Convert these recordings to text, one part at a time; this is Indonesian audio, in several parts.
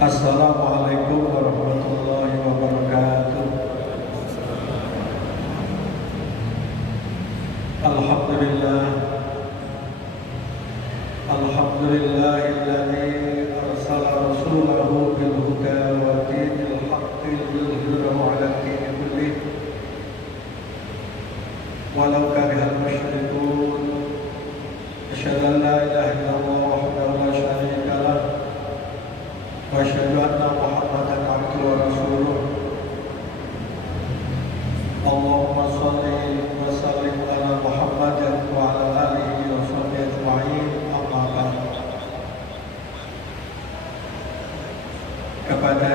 Assalamualaikum warahmatullahi wabarakatuh. Alhamdulillah, alhamdulillahilladzi arsala rasulahu bil huda wa dinil haqqi liyudhhirahu 'ala ad-dini kullih walau karihal musyrikun. Asyhadu an la ilaha illallah wahdahu la syarika lah wa asyhadu anna Muhammadan abduhu wa rasuluh. Allahumma shalli wa sallim ala Muhammadin wa ala alihi wa sahbihi ajma'in. Amma ba'd. Kepada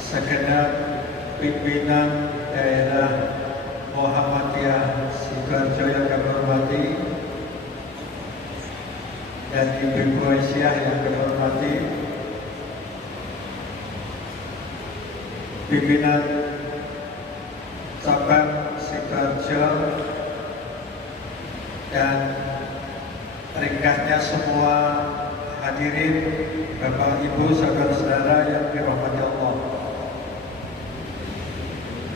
segenap pimpinan daerah Muhammadiyah Sidoarjo yang kami hormati, dan Ibu Aisyah yang kami hormati, pimpinan cabang Sidoarjo, dan ringkasnya semua hadirin, Bapak Ibu, saudara-saudara yang dirahmati Allah.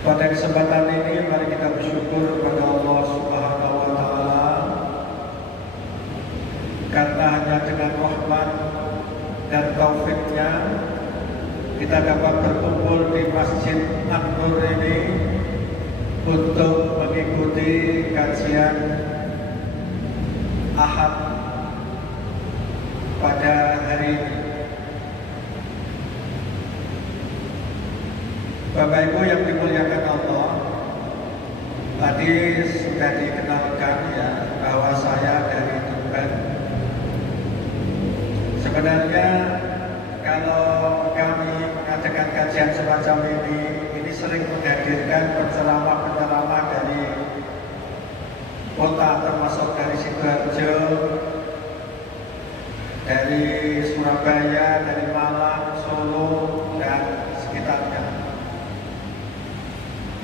Pada kesempatan ini mari kita bersyukur kepada Allah Subhanahu wa taala, karena hanya dengan rahmat dan taufik-Nya kita dapat berkumpul di Masjid An-Nur ini untuk mengikuti kajian Ahad pada hari ini. Bapak Ibu yang dimuliakan Allah, tadi sudah dikenalkan ya bahwa saya dari Tuban. Sebenarnya kalau kami mengadakan kajian semacam ini sering menghadirkan penceramah-penceramah dari kota, termasuk dari Sidoarjo, dari Surabaya, dari Malang, Solo, dan sekitarnya.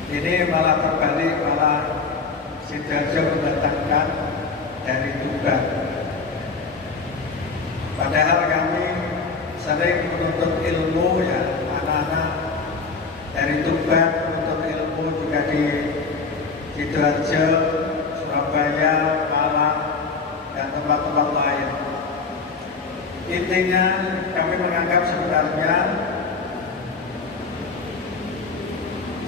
Ini malah terbalik, malah Sidoarjo mendatangkan dari Tuban. Padahal kami sering menuntut ilmu ya, anak-anak dari Tuban menuntut ilmu juga di Sidoarjo, Surabaya, Malang, dan tempat-tempat lain. Intinya kami menganggap sebenarnya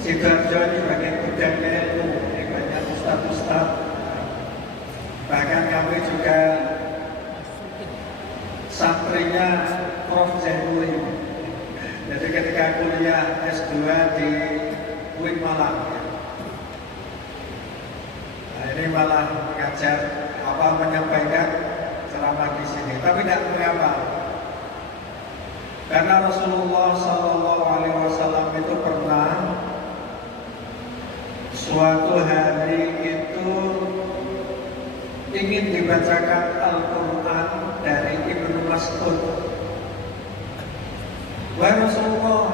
Sidoarjo ini sebagai gudangnya ilmu, banyak ustadz-ustadz. Bahkan kami juga santrinya Prof. Zainuri. Jadi ketika kuliah S2 di UIN Malang, nah ini malah mengajar menyampaikan ceramah di sini. Tapi tidak mengapa, karena Rasulullah SAW itu pernah suatu hari itu ingin dibacakan Al-Quran dari Ibnu Mas'ud. Wahai Rasulullah,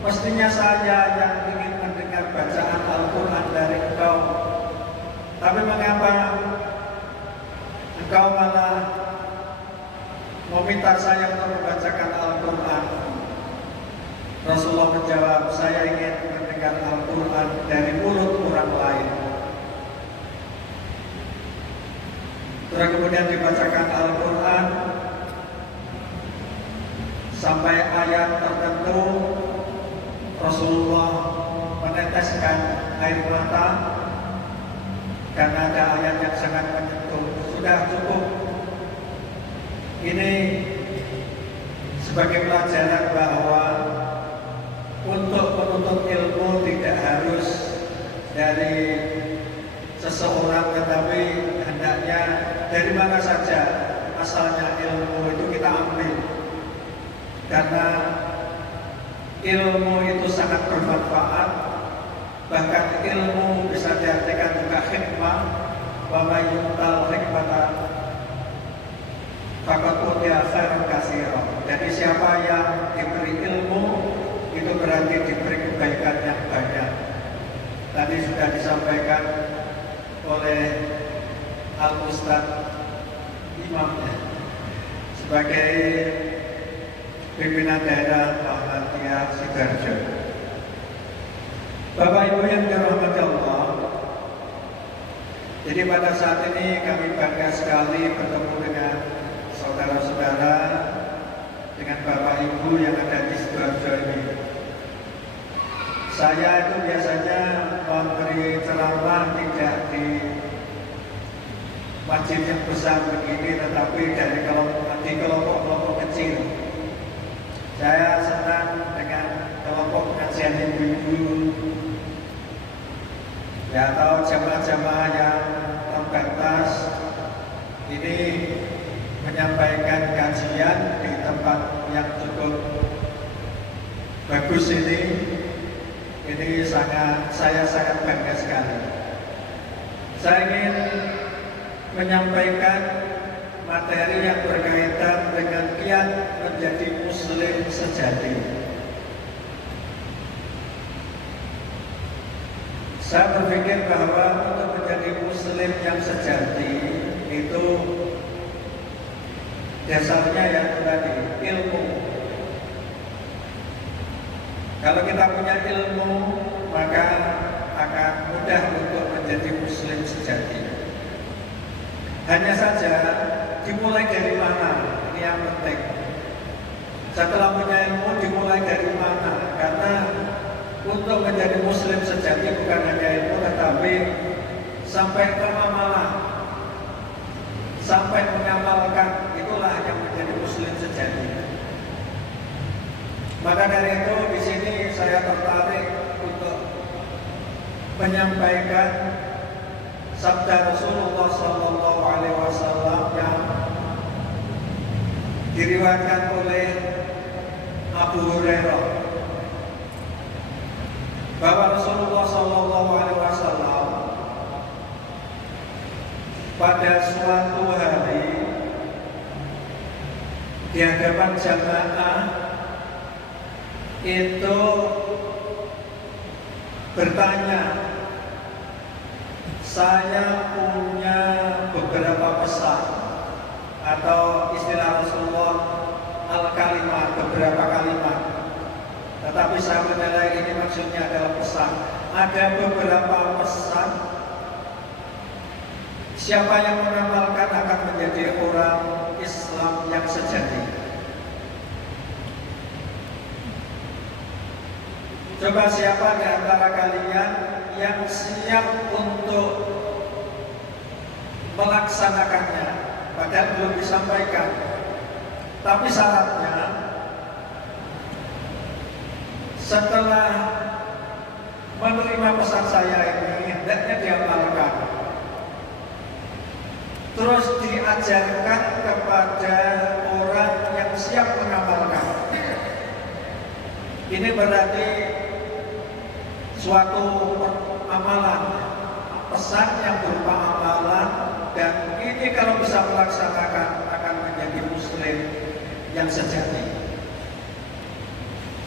mestinya saya yang ingin mendengar bacaan Al-Quran dari engkau, tapi mengapa engkau malah meminta saya untuk membacakan Al-Quran? Rasulullah menjawab, saya ingin mendengar Al-Quran dari mulut orang lain. Terus kemudian dibacakan Al-Quran sampai ayat tertentu, Rasulullah meneteskan air mata karena ada ayat yang sangat menyentuh. Sudah cukup. Ini sebagai pelajaran bahwa untuk menuntut ilmu tidak harus dari seseorang, tetapi hendaknya dari mana saja asalnya ilmu itu kita ambil, karena ilmu itu sangat bermanfaat. Bahkan ilmu bisa diartikan juga hikmah, wa may yu'tal hikmata faqad utiya khairan katsiran. Jadi siapa yang diberi ilmu itu berarti diberi kebaikan yang banyak. Tadi sudah disampaikan oleh Al-Ustadz imamnya, sebagai pimpinan daerah Muhammadiyah Sidoarjo. Bapak Ibu yang dirahmati Allah, jadi pada saat ini kami bangga sekali bertemu dengan saudara-saudara, dengan Bapak Ibu yang ada di Sidoarjo ini. Saya itu biasanya memberi ceramah tidak di masjid yang besar begini, tetapi dari kelompok-kelompok kecil. Saya senang dengan kelompok pengajian ibu-ibu, ya, atau jamaah-jamaah yang terbatas ini menyampaikan kajian di tempat yang cukup bagus ini. Ini saya sangat bangga sekali. Saya ingin menyampaikan materi yang berkaitan dengan kiat menjadi muslim sejati. Saya berpikir bahwa untuk menjadi muslim yang sejati itu dasarnya yang tadi, ilmu. Kalau kita punya ilmu, maka akan mudah untuk menjadi muslim sejati. Hanya saja dimulai dari mana, ini yang penting. Setelah punya ilmu, dimulai dari mana? Karena untuk menjadi muslim sejati bukan hanya ilmu, tetapi sampai pengamalan, sampai mengamalkan, itulah yang menjadi muslim sejati. Maka dari itu di sini saya tertarik untuk menyampaikan sabda Rasulullah Sallallahu Alaihi Wasallam yang diriwayatkan oleh Abu Hurairah, bahwa Rasulullah Sallallahu Alaihi Wasallam pada suatu hari di hadapan jamaah itu bertanya, saya punya beberapa pesan, atau istilah Rasulullah al-kalimat, beberapa kalimat, tetapi saya menilai ini maksudnya adalah pesan. Ada beberapa pesan, siapa yang mengamalkan akan menjadi orang Islam yang sejati. Coba siapa di antara kalian yang siap untuk melaksanakannya, padahal belum disampaikan, tapi syaratnya setelah menerima pesan saya ini hendaknya diamalkan, terus diajarkan kepada orang yang siap mengamalkan. Ini berarti suatu amalan, pesan yang berupa amalan, dan ini kalau bisa melaksanakan akan menjadi muslim yang sejati.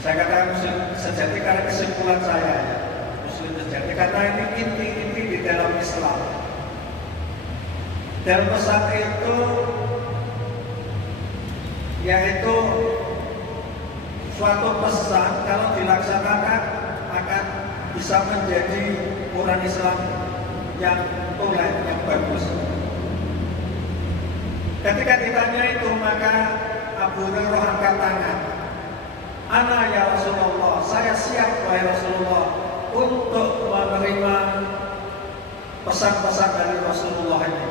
Saya katakan muslim sejati karena kesimpulan saya, ya, muslim sejati, karena ini inti-inti di dalam Islam. Dan pesan itu yaitu suatu pesan kalau dilaksanakan akan bisa menjadi orang Islam yang tulen, yang bagus. Ketika ditanya itu, maka Abu Hurairah angkat tangan. Ana ya Rasulullah, saya siap wahai Rasulullah untuk menerima pesan-pesan dari Rasulullah ini.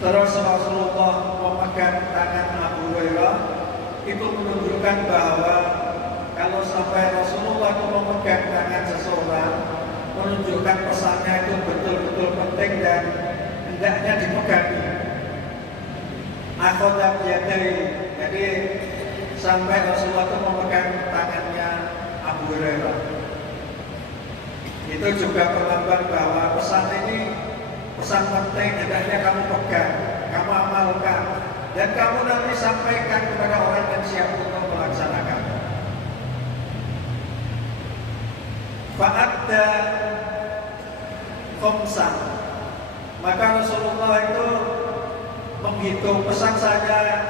Terus Rasulullah memegang tangan Abu Hurairah, itu menunjukkan bahwa kalau sampai Rasulullah itu memegang tangan seseorang, menunjukkan pesannya itu betul-betul penting dan hendaknya dipegangi. Akhodat yadai, jadi sampai Rasulullah itu memegang tangannya Abu Hurairah. Itu juga perlambang bahwa pesan ini pesan penting, hendaknya kamu pegang, kamu amalkan, dan kamu nanti sampaikan kepada orang yang siap untuk melaksanakan. Fa'adda khomsan, Maka Rasulullah itu menghitung pesan saja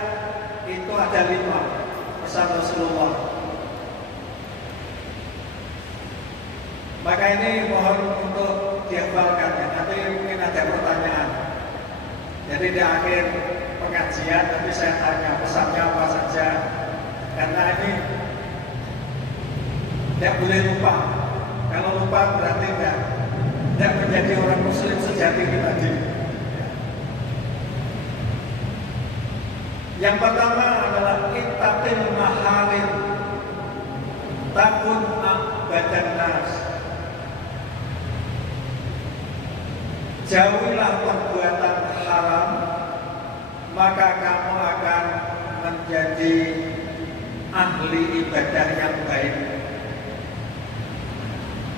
itu ada 5 pesan Rasulullah. Maka ini mohon untuk dihafalkan ya. Nanti mungkin ada pertanyaan. Jadi di akhir pengajian nanti saya tanya pesannya apa saja. Karena ini tidak boleh lupa. Kalau lupa berarti tidak menjadi orang muslim sejati tadi. Yang pertama adalah ittaqil maharim, takun badan nas. Jauhilah perbuatan haram, maka kamu akan menjadi ahli ibadah yang baik.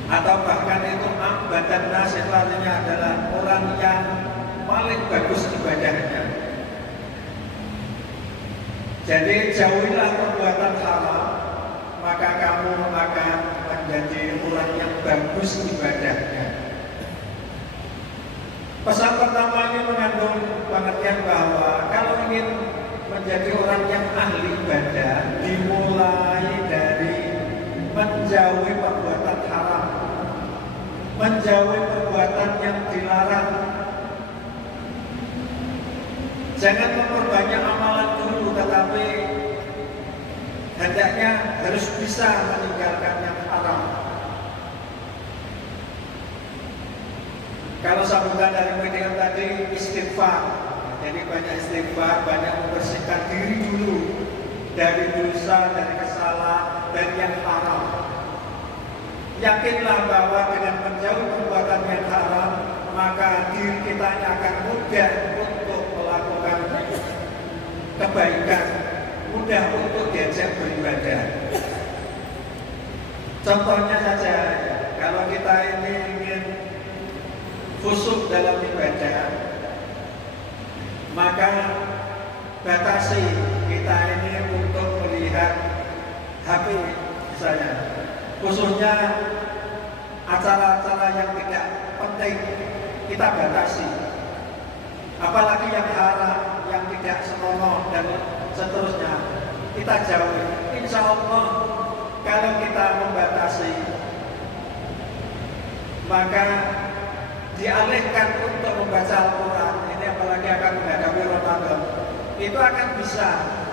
Atau bahkan itu badan nas itu artinya adalah orang yang paling bagus ibadahnya. Jadi jauhilah perbuatan haram, maka kamu akan menjadi orang yang bagus ibadahnya. Pesan pertama ini mengandung pengertian bahwa kalau ingin menjadi orang yang ahli ibadah, dimulai dari menjauhi perbuatan haram, menjauhi perbuatan yang dilarang. Jangan memperbanyak amalan dulu, tetapi hendaknya harus bisa meninggalkan yang haram. Kalau sambutan dari media tadi istighfar, jadi banyak istighfar, banyak membersihkan diri dulu dari dosa, dari kesalahan, dari yang haram. Yakinlah bahwa dengan menjauh perbuatan yang haram, maka diri kita akan mudah untuk melakukan kebaikan, mudah untuk diajak beribadah. Contohnya saja, kalau kita ini ingin khusyuk dalam ibadah, maka batasi kita ini untuk melihat HP misalnya, khususnya acara-acara yang tidak penting kita batasi, apalagi yang haram, yang tidak senonoh dan seterusnya kita jauhi. Insya Allah kalau kita membatasi, maka dialihkan untuk membaca Al-Quran, ini apalagi akan menghadapi Ramadan, itu akan bisa.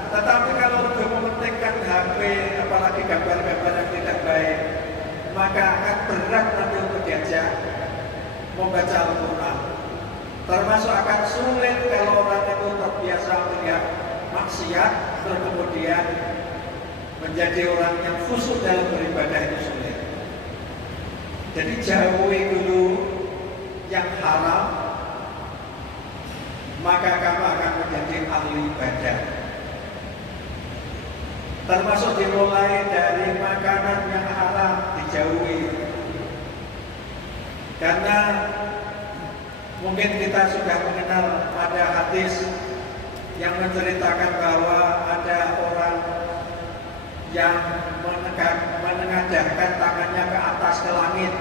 Tetapi kalau lebih mementingkan HP, apalagi gambar-gambar yang tidak baik, maka akan berat nanti untuk diajak membaca Al-Quran. Termasuk akan sulit kalau orang itu terbiasa melihat maksiat, terus kemudian menjadi orang yang khusyuk dalam beribadah itu sulit. Jadi jauhi dulu yang haram, maka kamu akan menjadi ahli ibadah. Termasuk dimulai dari makanan yang haram, dijauhi. Karena mungkin kita sudah mengenal ada hadis yang menceritakan bahwa ada orang yang menengadahkan tangannya ke atas ke langit,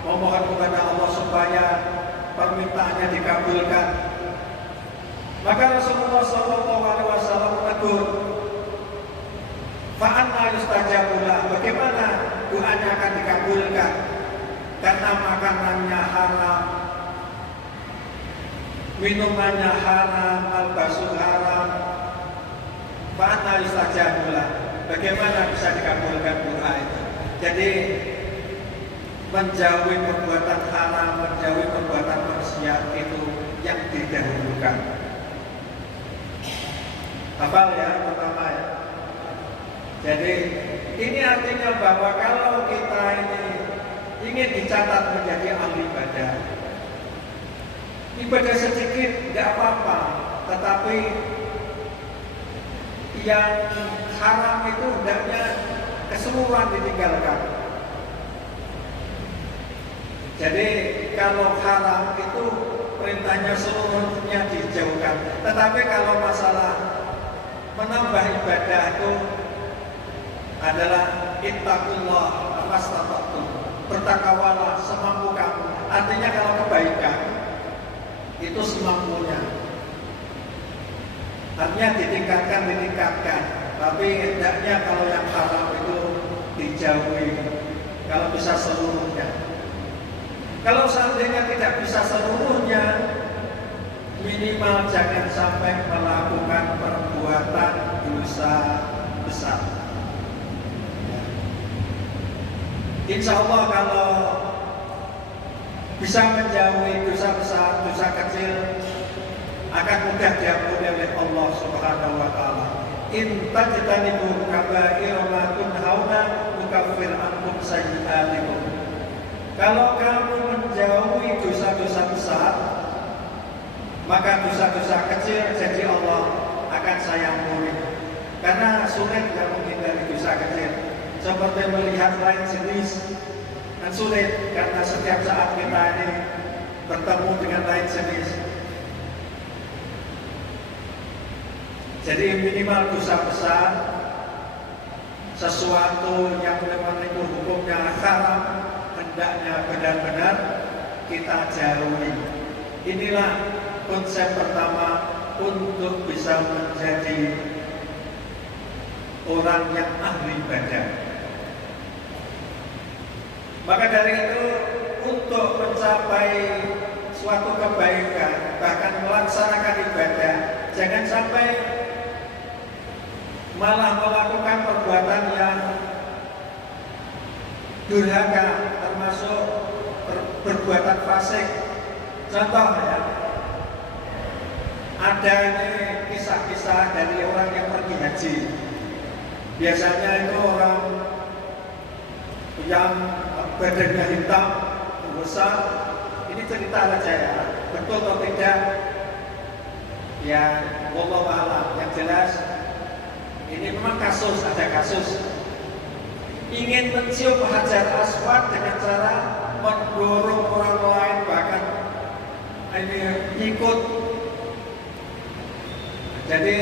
memohon kepada Allah supaya permintaannya dikabulkan. Maka Rasulullah SAW menegur, fa'anna yustajabulah, bagaimana doanya akan dikabulkan karena makanannya haram, minumannya haram, malbasul haram. Fa'anna yustajabulah, bagaimana bisa dikabulkan doa itu? Jadi menjauhi perbuatan haram, menjauhi perbuatan maksiat itu yang didahulukan. Hafal ya, pertama ya. Jadi ini artinya bahwa kalau kita ini ingin dicatat menjadi ahli ibadah, ibadah sedikit tidak apa-apa, tetapi yang haram itu hendaknya keseluruhan ditinggalkan. Jadi kalau haram itu perintahnya seluruhnya dijauhkan. Tetapi kalau masalah menambah ibadah itu adalah ittaqullah mastata'tum, bertakwalah semampu kamu. Artinya kalau kebaikan itu semampunya. Artinya ditingkatkan. Tapi hendaknya kalau yang haram itu dijauhi. Kalau bisa seluruhnya. Kalau seandainya tidak bisa seluruhnya, minimal jangan sampai melakukan perbuatan dosa besar. Insya Allah kalau bisa menjauhi dosa besar, dosa kecil akan mudah diampuni oleh Allah Subhanahu wa taala. In tajtanibu kaba'ira ma tunhauna nukaffir ankum sayyi'atikum. Kalau kamu menjauhi dosa-dosa besar, maka dosa-dosa kecil jadi Allah akan saya ampuni. Karena sulit yang menghindari dosa kecil. Seperti melihat lain jenis dan sulit karena setiap saat kita ini bertemu dengan lain jenis. Jadi minimal dosa besar, sesuatu yang memang itu hukumnya haram, hendaknya benar-benar kita jauhi. Inilah konsep pertama untuk bisa menjadi orang yang ahli ibadah. Maka dari itu, untuk mencapai suatu kebaikan, bahkan melaksanakan ibadah, jangan sampai malah melakukan perbuatan yang durhaka, termasuk perbuatan fasik. Contoh ya, ada ini kisah-kisah dari orang yang pergi haji. Biasanya itu orang yang badannya hitam, besar. Ini cerita saja ya, betul atau tidak? Ya, wallahu a'lam. Yang jelas, ini memang kasus, ada kasus ingin mencium Hajar Aswad dengan cara mendorong orang lain, bahkan ini ikut. Jadi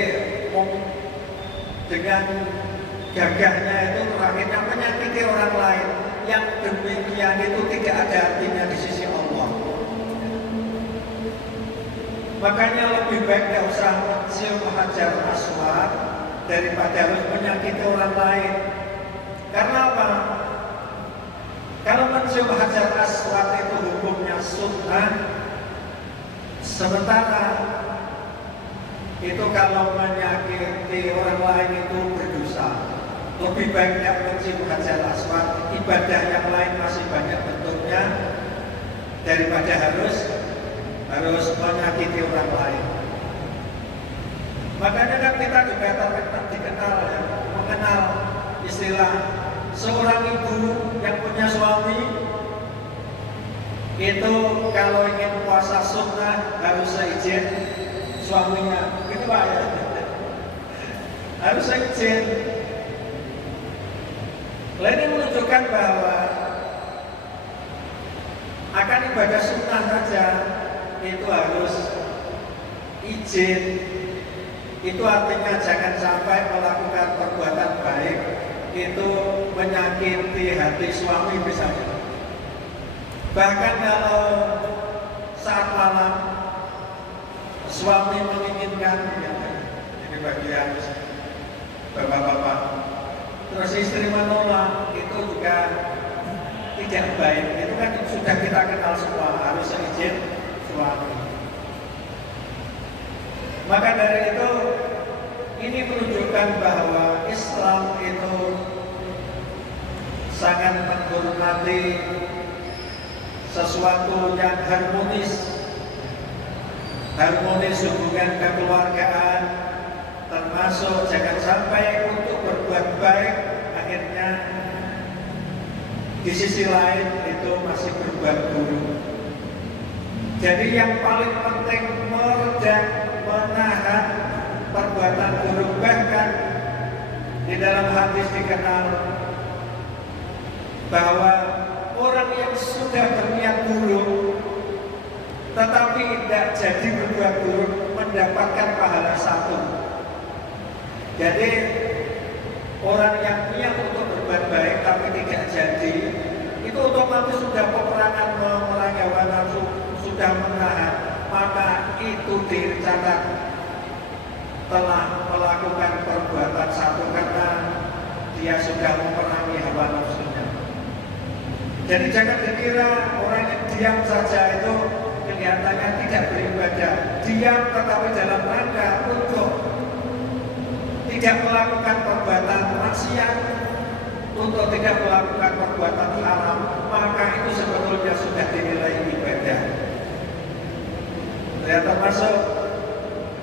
dengan gagahnya itu akhirnya menyakiti orang lain. Yang demikian itu tidak ada artinya di sisi Allah. Makanya lebih baik tidak usah mencium Hajar Aswad daripada harus menyakiti orang lain. Karena apa? Kalau mencium Hajar Aswad itu hukumnya sunnah, sementara itu kalau menyakiti orang lain itu berdosa. Lebih baik tidak mencium Hajar Aswad, ibadah yang lain masih banyak bentuknya, daripada harus menyakiti orang lain. Makanya kan kita juga dikenal ya, mengenal istilah seorang ibu yang punya suami itu kalau ingin puasa sunnah harus seizin suaminya, gitu Pak ya, harus seizin. Ini menunjukkan bahwa akan ibadah sunnah saja itu harus izin. Itu artinya jangan sampai melakukan perbuatan baik itu menyakiti hati suami misalnya. Bahkan kalau saat malam suami menginginkan, ini bagian bapak-bapak, terus istri menolak, itu juga tidak baik. Itu kan sudah kita kenal semua, harus izin suami. Maka dari itu, ini menunjukkan bahwa Islam itu sangat menghormati sesuatu yang harmonis hubungan kekeluargaan, termasuk jangan sampai untuk berbuat baik akhirnya di sisi lain itu masih berbuat buruk. Jadi yang paling penting menahan perbuatan buruk. Bahkan di dalam hadis dikenal bahwa orang yang sudah berniat buruk tetapi tidak jadi berbuat buruk mendapatkan pahala 1. Jadi orang yang niat untuk berbuat baik tapi tidak jadi, itu otomatis sudah peperangan memerangi hawa nafsu, sudah menahan, maka dicatat telah melakukan perbuatan satu karena dia sudah memerangi hawa nafsunya. Jadi jangan dikira orang yang diam saja itu kelihatannya tidak beribadah. Diam tetapi dalam rangka untuk tidak melakukan perbuatan maksiat, untuk tidak melakukan perbuatan haram, maka itu sebetulnya sudah dinilai ibadah. Ya, termasuk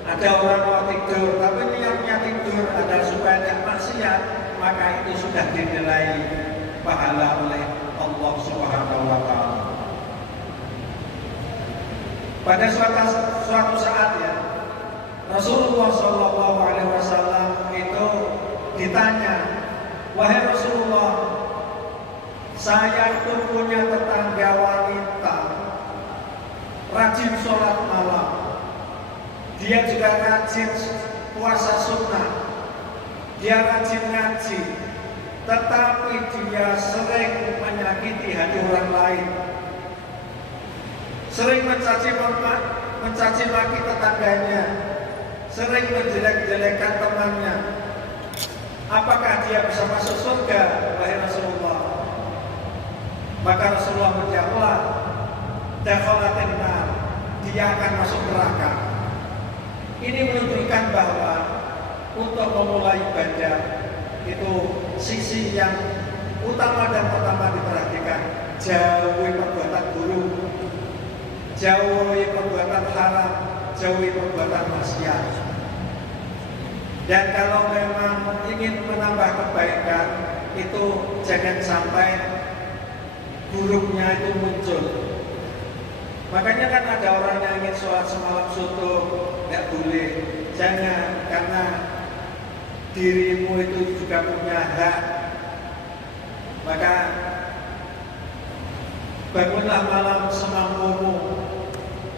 ada orang mau tidur, tapi niatnya tidur adalah supaya tidak maksiat, maka itu sudah dinilai pahala oleh Allah Subhanahu wa Ta'ala. Pada suatu saat ya, Rasulullah Shallallahu Alaihi Wasallam itu ditanya, wahai Rasulullah, saya itu punya tetangga wanita rajin sholat malam, dia juga rajin puasa sunnah, dia rajin ngaji, tetapi dia sering menyakiti hati orang lain, sering mencaci maki tetangganya, sering menjelek-jelekan temannya. Apakah dia bisa masuk surga, wahai Rasulullah? Maka Rasulullah menjawab, dakhalatin nar, dia akan masuk neraka. Ini menunjukkan bahwa untuk memulai ibadah itu sisi yang utama dan pertama diperhatikan, jauhi perbuatan buruk, jauhi perbuatan haram, jauhi perbuatan maksiat. Dan kalau memang ingin menambah kebaikan, itu jangan sampai buruknya itu muncul. Makanya kan ada orang yang ingin sholat semalam suntuk, tidak boleh. Jangan, karena dirimu itu juga punya hak. Maka bangunlah malam semampumu.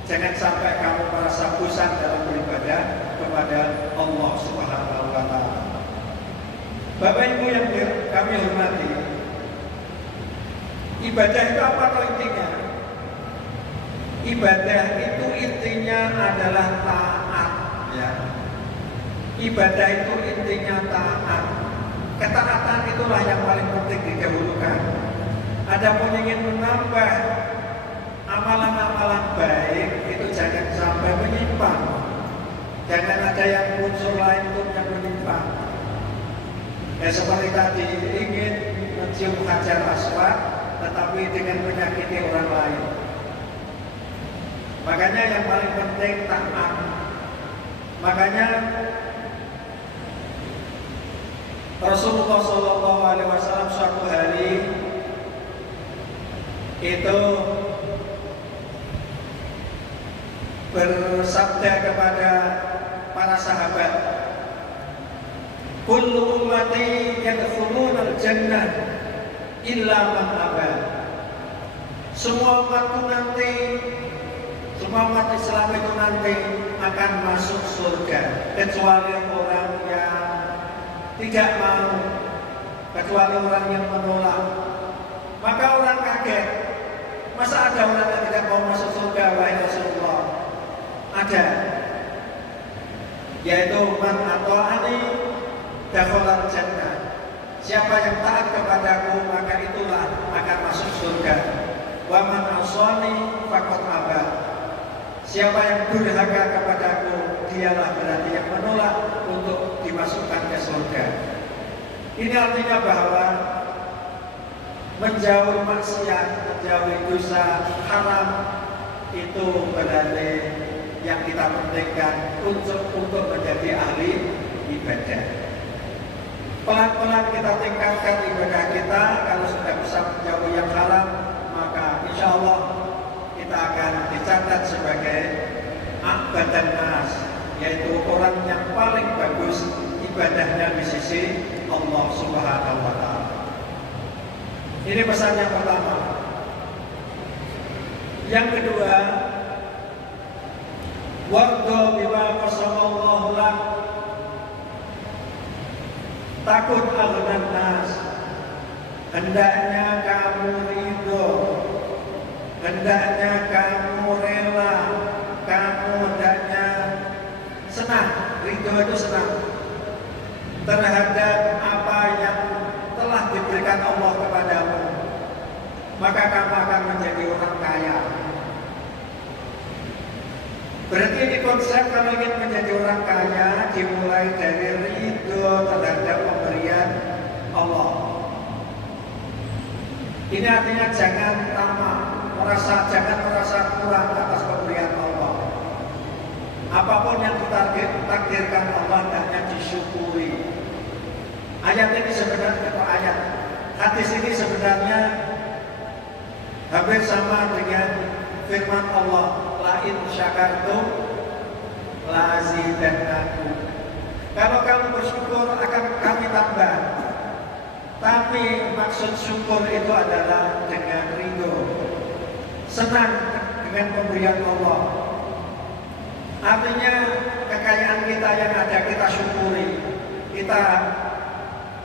Jangan sampai kamu merasa bosan dalam beribadah kepada Allah Subhanahu wa Ta'ala. Bapak Ibu yang kami hormati, ibadah itu apa toh intinya? Ibadah itu intinya adalah taat, ya. Ibadah itu intinya taat. Ketaatan itulah yang paling penting didahulukan. Adapun ingin menambah amalan-amalan baik itu jangan sampai menyimpang. Jangan ada yang unsur lain pun yang menyimpang. Ya seperti tadi, ingin mencium hajar aswad tetapi dengan menyakiti orang lain. Makanya yang paling penting taat. Makanya Rasulullah Shallallahu Alaihi Wasallam suatu hari itu bersabda kepada para sahabat, kullu ummati yadkhuluna al-jannah illa man aba. Semua umatku nanti, semua umat Islam itu nanti akan masuk surga kecuali orang yang tidak mau, kecuali orang yang menolak. Maka orang kaget, masa ada orang yang tidak mau masuk surga, wahai Rasulullah? Ada, yaitu man ata'ani dakhalal jannah. Siapa yang taat kepadaku maka itulah akan masuk surga. Wa man asani faqad aba. Siapa yang durhaka kepadaku, dialah berarti yang menolak untuk dimasukkan ke surga. Ini artinya bahwa menjauhi maksiat, menjauhi dosa haram itu berarti yang kita pentingkan untuk menjadi ahli ibadah. Pelan-pelan kita tingkatkan ibadah kita. Kalau sudah bisa menjauhi yang haram, maka insya Allah kita akan dicatat sebagai abdan nas, yaitu orang yang paling bagus ibadahnya di sisi Allah Subhanahu wa Ta'ala. Ini pesan yang pertama. Yang kedua, wardo bima qasamallahu lak, takut aghnan nas. Hendaknya kamu ridho, hendaknya kamu rela, kamu hendaknya ridho itu senang terhadap apa yang telah diberikan Allah kepadamu, maka kamu akan menjadi orang kaya. Berarti ini konsep kalau ingin menjadi orang kaya dimulai dari ridho terhadap pemberian Allah. Ini artinya jangan tamak, jangan merasa kurang atas pemberian Allah. Apapun yang ditakdirkan Allah hendaknya disyukuri. Ayat ini sebenarnya hadis ini sebenarnya hampir sama dengan firman Allah, la in syakartum la azidannakum. Kalau kamu bersyukur akan kami tambah. Tapi maksud syukur itu adalah dengan ridho, senang dengan pemberian Allah. Artinya kekayaan kita yang ada kita syukuri, kita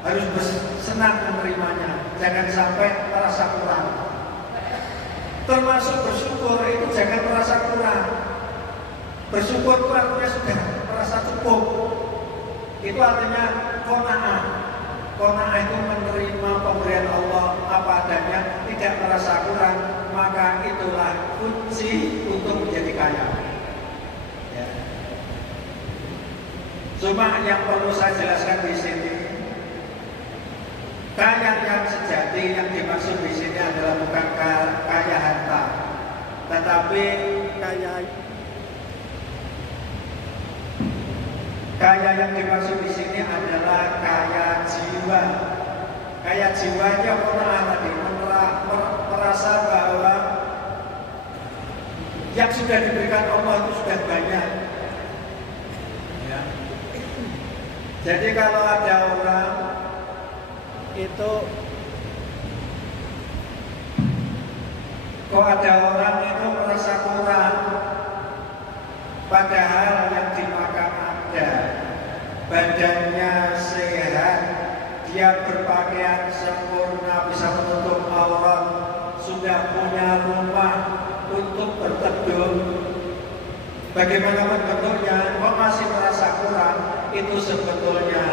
harus senang menerimanya, jangan sampai merasa kurang. Termasuk bersyukur itu jangan merasa kurang. Bersyukur itu artinya sudah merasa cukup. Itu artinya qanaah. Qanaah itu menerima pemberian Allah apa adanya, tidak merasa kurang, maka itulah kunci untuk menjadi kaya. Ya. Cuma yang perlu saya jelaskan di sini, kaya yang sejati yang dimaksud di sini adalah bukan kaya harta, tetapi kaya yang dimaksud di sini adalah kaya jiwa. Kaya jiwanya tadi merasa bahwa yang sudah diberikan Allah itu sudah banyak. Ya. Jadi kalau ada orang itu, kok ada orang itu merasa kurang, padahal yang dimakan ada, badannya sehat, dia berpakaian sempurna, bisa menutup aurat, sudah punya rumah untuk berteduh. Bagaimanapun bentuknya, kok masih merasa kurang, itu sebetulnya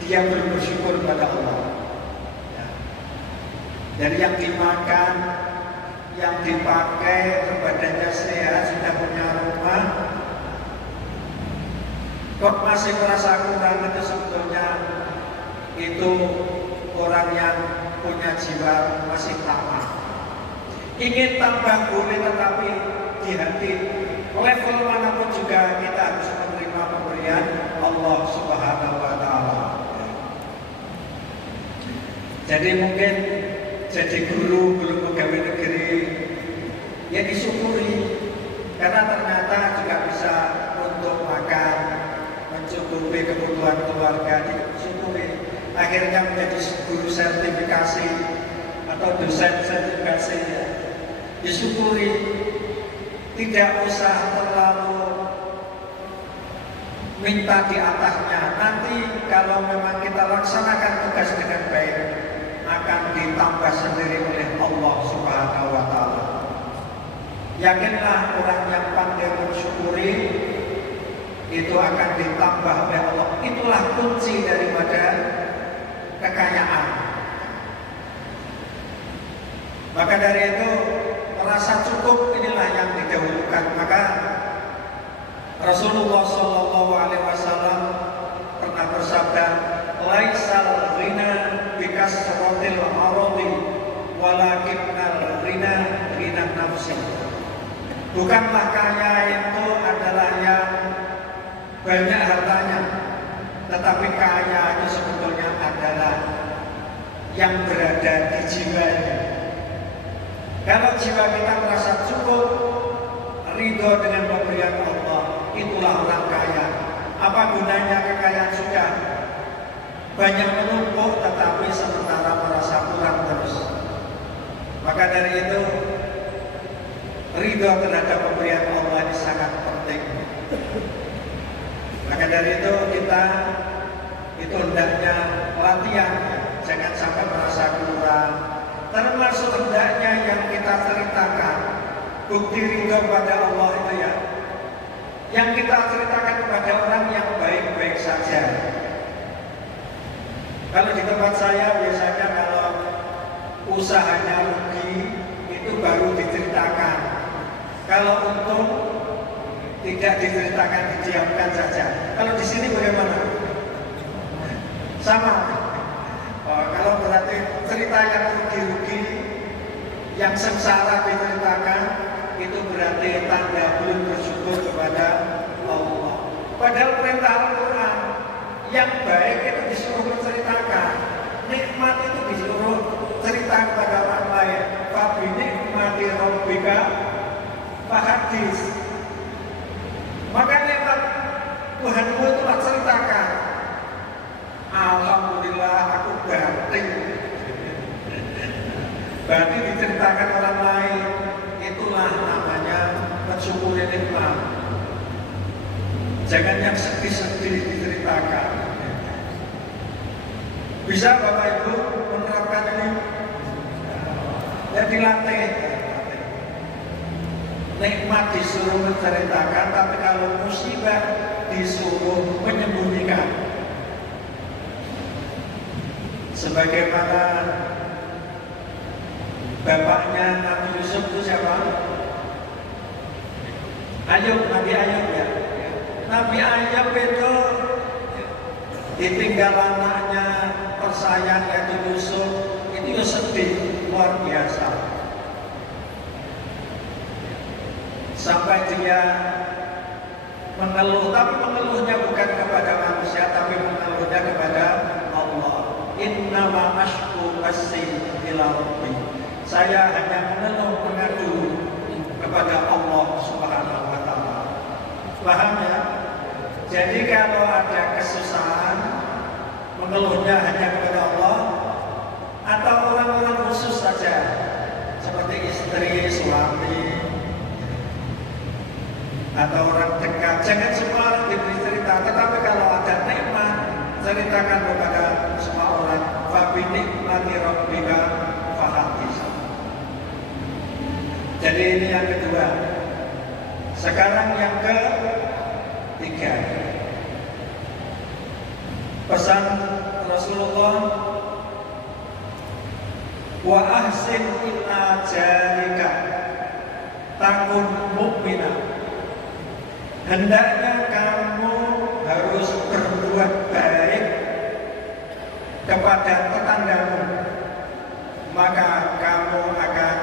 dia belum bersyukur pada Allah. Ya. Dari yang dimakan, yang dipakai, badannya sehat, sudah punya rumah, kok masih merasa kurang, itu sebetulnya itu orang yang punya jiwa masih tamak. Ingin tambah boleh, tetapi di hati level manapun juga kita harus menerima pemberian Allah Subhanahu wa Ta'ala. Jadi mungkin jadi guru belum pegawai negeri, ya disyukuri, karena ternyata juga bisa untuk makan, mencukupi kebutuhan keluarga, disyukuri. Akhirnya menjadi guru sertifikasi atau dosen sertifikasi, ya disyukuri. Tidak usah terlalu minta di atasnya. Nanti kalau memang kita laksanakan tugas dengan baik, akan ditambah sendiri oleh Allah Subhanahu wa Ta'ala. Yakinlah orang yang pandai bersyukuri itu akan ditambah oleh Allah. Itulah kunci daripada kekayaan. Maka dari itu merasa cukup inilah yang didahulukan. Maka Rasulullah SAW pernah bersabda, laisal ghina bikasratil aradi walakinnal ghina ghina nafsi. Bukanlah kaya itu adalah yang banyak hartanya, tetapi kaya itu sebetulnya adalah yang berada di jiwanya. Kalau jiwa kita merasa cukup, ridho dengan pemberian Allah, itulah orang kaya. Apa gunanya kekayaan sudah banyak menumpuk tetapi sementara merasa kurang terus? Maka dari itu ridho terhadap pemberian Allah ini sangat penting. Maka dari itu kita itu hendaknya latihan, jangan sampai merasa kurang. Termasuk hendaknya yang kita ceritakan bukti ridho pada Allah itu, ya yang kita ceritakan kepada orang yang baik-baik saja. Kalau di tempat saya biasanya kalau usahanya rugi itu baru diceritakan. Kalau untung tidak diceritakan, didiamkan saja. Kalau di sini bagaimana? Sama. Oh, kalau berarti cerita yang rugi-rugi, yang sengsara diceritakan, itu berarti tanda belum bersyukur kepada Allah. Padahal perintah Al-Quran yang baik itu disuruh menceritakan, nikmat itu disuruh cerita kepada orang lain. Fabi nikmati rabbika fahadis. Maka nikmat Tuhanmu itu ceritakan. Alhamdulillah aku berarti. Berarti diceritakan orang lain, itulah namanya mensyukuri nikmat. Jangan yang sedih-sedih diceritakan. Bisa Bapak Ibu menerapkan ini? Ya dilatih. Nikmat disuruh menceritakan, tapi kalau musibah disuruh menyembunyikan. Sebagaimana bapaknya Nabi Yusuf itu siapa? Ayub, Nabi Ayub ya. Nabi Ayub itu ditinggal anaknya tersayang yaitu Yusuf, itu sedih luar biasa. Sampai dia mengeluh, tapi mengeluhnya bukan kepada manusia, tapi mengeluhnya kepada Allah. Innama ashku basi ila rabbi. Saya hanya mengeluh mengadu kepada Allah Subhanahu wa taala. Paham ya? Jadi kalau ada kesusahan, mengeluhnya hanya kepada Allah, atau orang-orang khusus saja seperti istri, suami, atau orang dekat. Jangan semua orang diberi cerita, tetapi kalau ada nikmat, ceritakan kepada semua orang. Fabi nikmati rabbika fahadis. Jadi ini yang kedua. Sekarang yang ketiga, pesan Rasulullah, wa ahsin ila jarika takun mu'minah. Hendaknya kamu harus berbuat baik kepada tetanggamu, maka kamu akan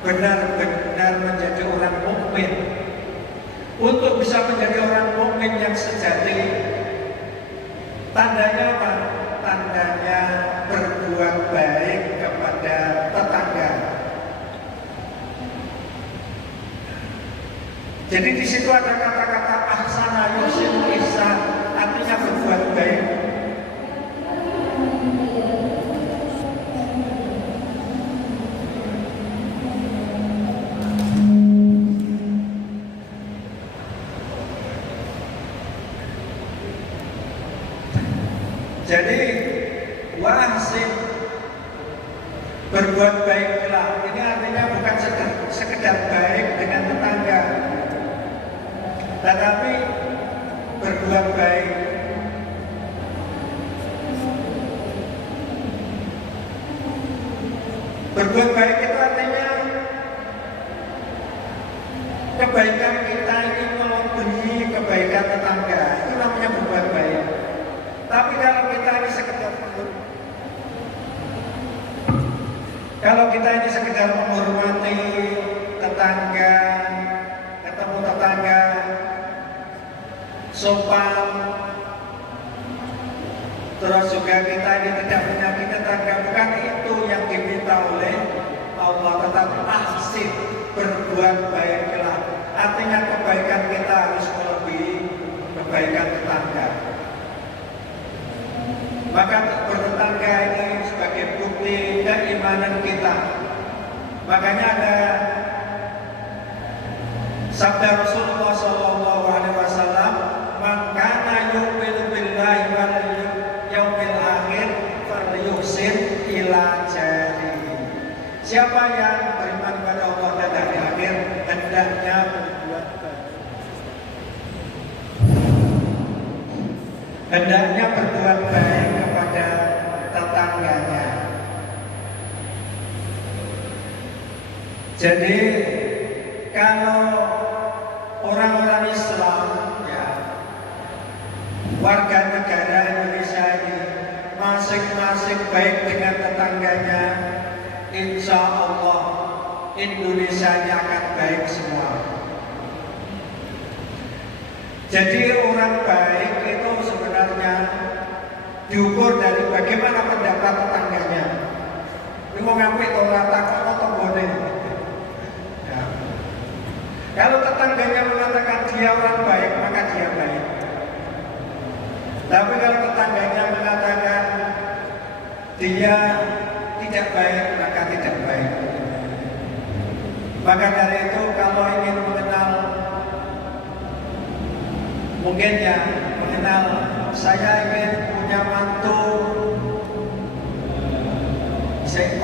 benar-benar menjadi orang mukmin. Untuk bisa menjadi orang mukmin yang sejati, tandanya apa? Tandanya berbuat baik kepada tetangga. Jadi di situ ada kata-kata ahsana yuhsinu ihsan, artinya berbuat baik. Jadi wahsin, berbuat baiklah. Ini artinya bukan sekedar baik dengan tetangga, tetapi berbuat baik. Berbuat baik itu artinya kebaikan kita ini melebihi kebaikan tetangga. Itu namanya berbuat baik. Tapi kalau kita ini sekedar menghormati tetangga, ketemu tetangga, sopan, terus juga kita ini tidak menyakiti tetangga, bukan itu yang diminta oleh Allah, tetapi ahsin, berbuat baiklah. Artinya kebaikan kita harus melebihi kebaikan tetangga. Maka bertetangga ini sebagai bukti keimanan kita. Makanya ada sabda Rasulullah SAW, "Man kana yu'minu billahi wal yaumil akhir falyuhsin ila jarihi." Siapa yang beriman kepada Allah dan hari akhir, hendaknya berbuat baik hendaknya berbuat baik kepada tetangganya. Jadi kalau orang-orang Islam, ya, warga negara Indonesia ini masing-masing baik dengan tetangganya, insya Allah Indonesia akan baik semua. Jadi orang baik itu sebenarnya diukur dari bagaimana pendapat tetangganya. Ini mau ngapain orang takut atau bodoh? Ya. Kalau tetangganya mengatakan dia orang baik, maka dia baik. Tapi kalau tetangganya mengatakan dia tidak baik, maka tidak baik. Maka dari itu kalau ingin mengenal, mungkin ya mengenal, saya ingin punya mantu,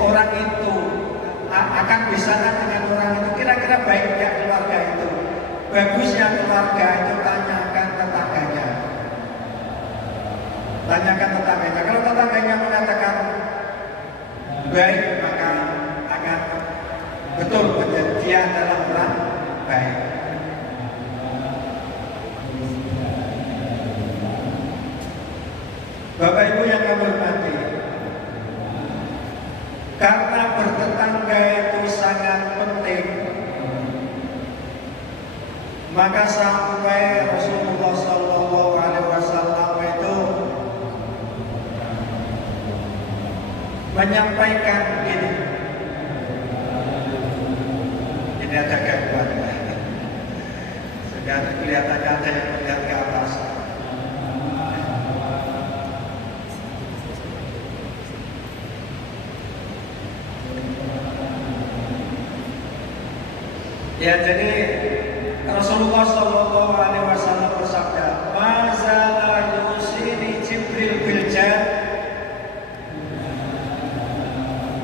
orang itu akan bisa dengan orang itu, kira-kira baik tidak keluarga itu. Bagusnya keluarga itu tanyakan tetangganya. Tanyakan tetangganya. Kalau tetangganya mengatakan baik, maka akan betul dia adalah orang baik. Bapak Ibu yang kami hormati, karena bertetangga itu sangat penting, maka sampai Rasulullah SAW itu menyampaikan ini. Ini ada gangguan, sudah kelihatannya ada yang melihat ke atas. Ya, jadi Rasulullah SAW bersabda, "Mazala yusini Jibril biljan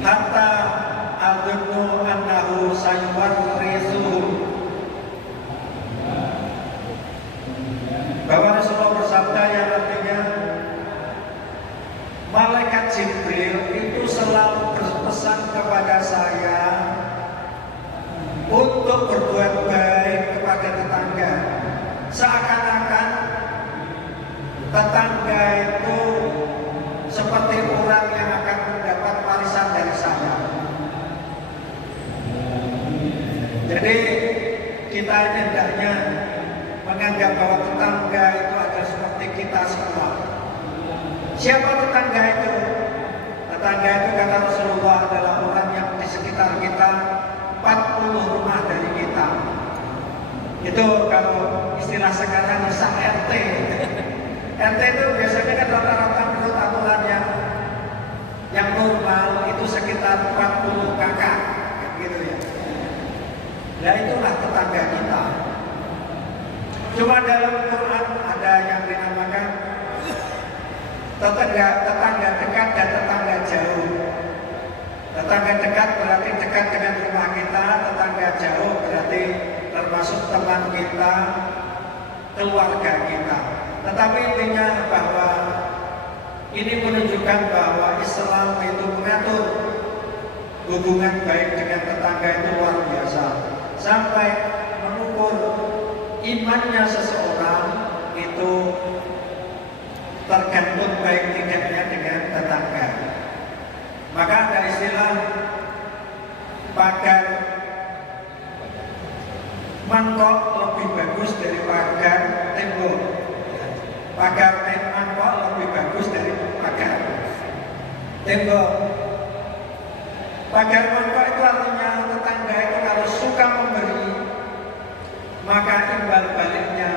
hatta adunnu annahu sayuwarrithuhu." Bahwa Rasulullah bersabda yang artinya malaikat Jibril itu selalu berpesan kepada saya untuk berbuat baik kepada tetangga, seakan-akan tetangga itu seperti orang yang akan mendapat warisan dari saya. Jadi kita ini hendaknya menganggap bahwa tetangga itu adalah seperti kita semua. Siapa tetangga itu? Tetangga itu kata Rasulullah adalah orang yang di sekitar kita, 40 rumah dari kita. Itu kalau istilah sekarang bisa RT. RT itu biasanya kan rata-rata menurut aturan yang normal itu sekitar 40 kakak, gitu ya. Nah itulah tetangga kita. Cuma dalam Quran ada yang dinamakan tetangga dekat dan tetangga jauh. Tetangga dekat berarti dekat dengan rumah kita, tetangga jauh berarti termasuk teman kita, keluarga kita. Tetapi intinya bahwa ini menunjukkan bahwa Islam itu mengatur hubungan baik dengan tetangga itu luar biasa. Sampai mengukur imannya seseorang itu tergantung baik tidaknya dengan tetangga. Maka ada istilah pagar mangkok lebih bagus dari pagar tembok. Pagar mangkok lebih bagus dari pagar tembok. Pagar mangkok itu artinya tetangga itu kalau suka memberi, maka imbal baliknya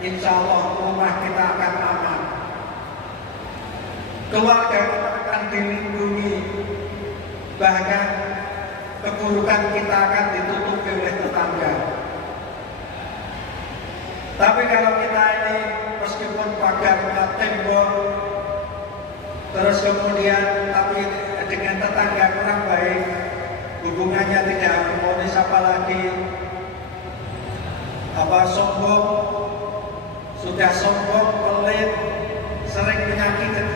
insya Allah rumah kita akan aman, keluarga kita akan dilindungi, bahkan keburukan kita akan ditutupi oleh tetangga. Tapi kalau kita ini meskipun pagarnya tembok, terus kemudian tapi dengan tetangga kurang baik, hubungannya tidak harmonis, apalagi sombong, sudah sombong, pelit,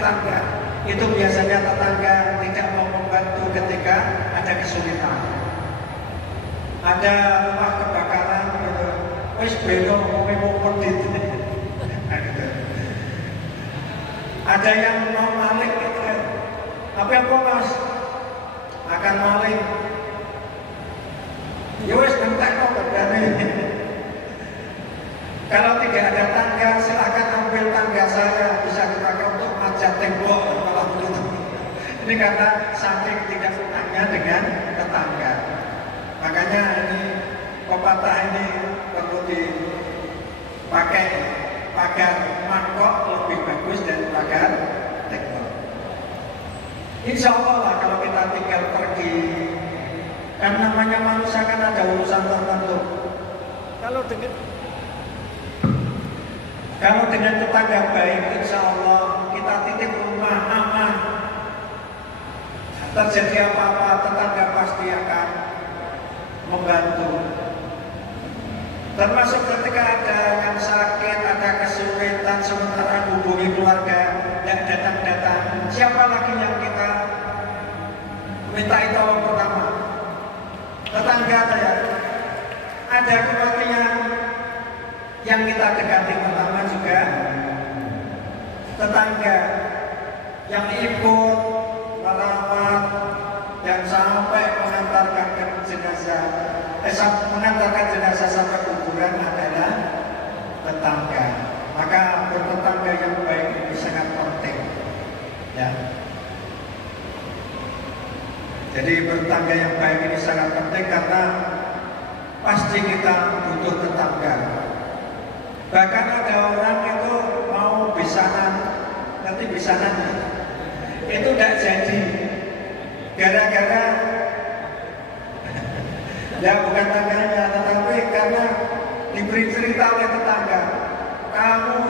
tetangga. Itu biasanya tetangga tidak mau membantu ketika ada kesulitan. Ada rumah kebakaran gitu. Wis beno mau kodit. Ada yang mau maling gitu kan. Apa Mas? Akan maling. Ya wis entek kok bedane. Kalau tidak ada tangga, silahkan ambil tangga saya, bisa dipakai untuk manjat tembok kalau begitu. Ini karena saking tidak senangnya dengan tetangga. Makanya ini pepatah ini perlu dipakai, pagar mangkok lebih bagus dari pagar tembok. Insya Allah lah kalau kita tinggal pergi, kan namanya manusia kan ada urusan tertentu. Kalau dengan tetangga baik, insya Allah kita titip rumah aman. Terjadi apa-apa, tetangga pasti akan membantu. Termasuk ketika ada yang sakit, ada kesulitan, sementara hubungi keluarga, dan datang-datang. Siapa lagi yang kita minta tolong pertama? Tetangga saya. Ada kematian yang kita dekati pertama juga tetangga yang ikut merawat dan sampai mengantarkan jenazah sampai kuburan adalah tetangga. Maka bertetangga yang baik ini sangat penting. Ya. Jadi bertetangga yang baik ini sangat penting karena pasti kita butuh tetangga. Bahkan ada orang itu mau besanan, nanti besanan itu tidak jadi gara-gara ya bukan tangganya, tetapi karena diberi cerita oleh tetangga, kamu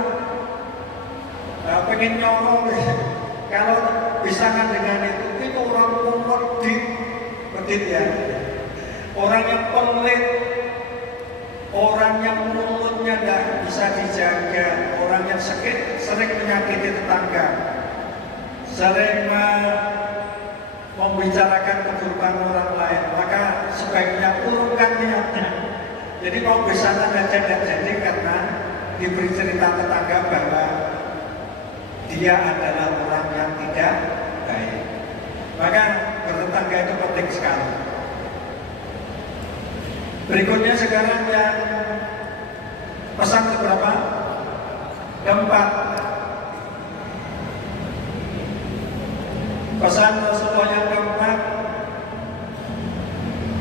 pengen nyolong kalau besanan dengan itu orang pedit ya, orang yang pelit, orang yang mulutnya tidak bisa dijaga, orang yang sering menyakiti tetangga, sering membicarakan keburukan orang lain, maka sebaiknya urungkan niatnya. Jadi mau besanan saja tidak jadi karena diberi cerita tetangga bahwa dia adalah orang yang tidak baik. Maka bertetangga itu penting sekali. Berikutnya sekarang yang pesan keberapa? Keempat. Pesan Rasulullah yang keempat,